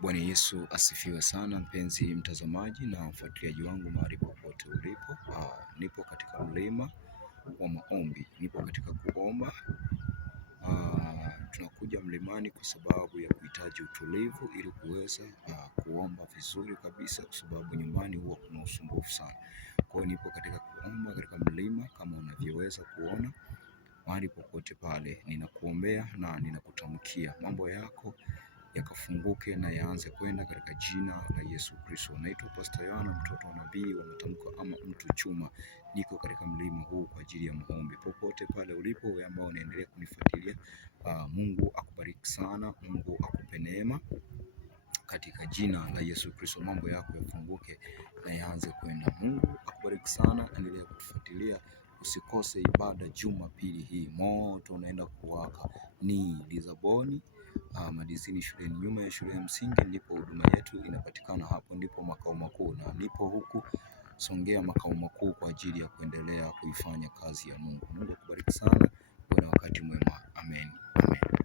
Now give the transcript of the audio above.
Bwana Yesu asifiwe sana, mpenzi mtazamaji na mfuatiliaji wangu mahali popote ulipo. Nipo katika mlima wa maombi, nipo katika kuomba. Tunakuja mlimani kwa sababu ya kuhitaji utulivu ili kuweza kuomba vizuri kabisa, kwa sababu nyumbani huwa kuna usumbufu sana. Kwa hiyo nipo katika kuomba katika mlima, kama unavyoweza kuona. Mahali popote pale ninakuombea na ninakutamkia mambo yako yakafunguke na yaanze kwenda katika jina la Yesu Kristo. Naitwa Pastor Yohana, mtoto wa nabii wa matamko ama mtu chuma. Niko katika mlima huu kwa ajili ya maombi. Popote pale ulipo, wewe ambao unaendelea kunifuatilia, Mungu akubariki sana, Mungu akupe neema katika jina la Yesu Kristo. Mambo yako yafunguke na yaanze kwenda. Mungu akubariki sana, endelea kutufuatilia. Usikose ibada Jumapili hii, moto unaenda kuwaka. Ni Lisaboni Madizini shuleni, nyuma ya shule ya msingi ndipo huduma yetu inapatikana. Hapo ndipo makao makuu, na nipo huku Songea makao makuu kwa ajili ya kuendelea kuifanya kazi ya Mungu. Mungu akubariki sana.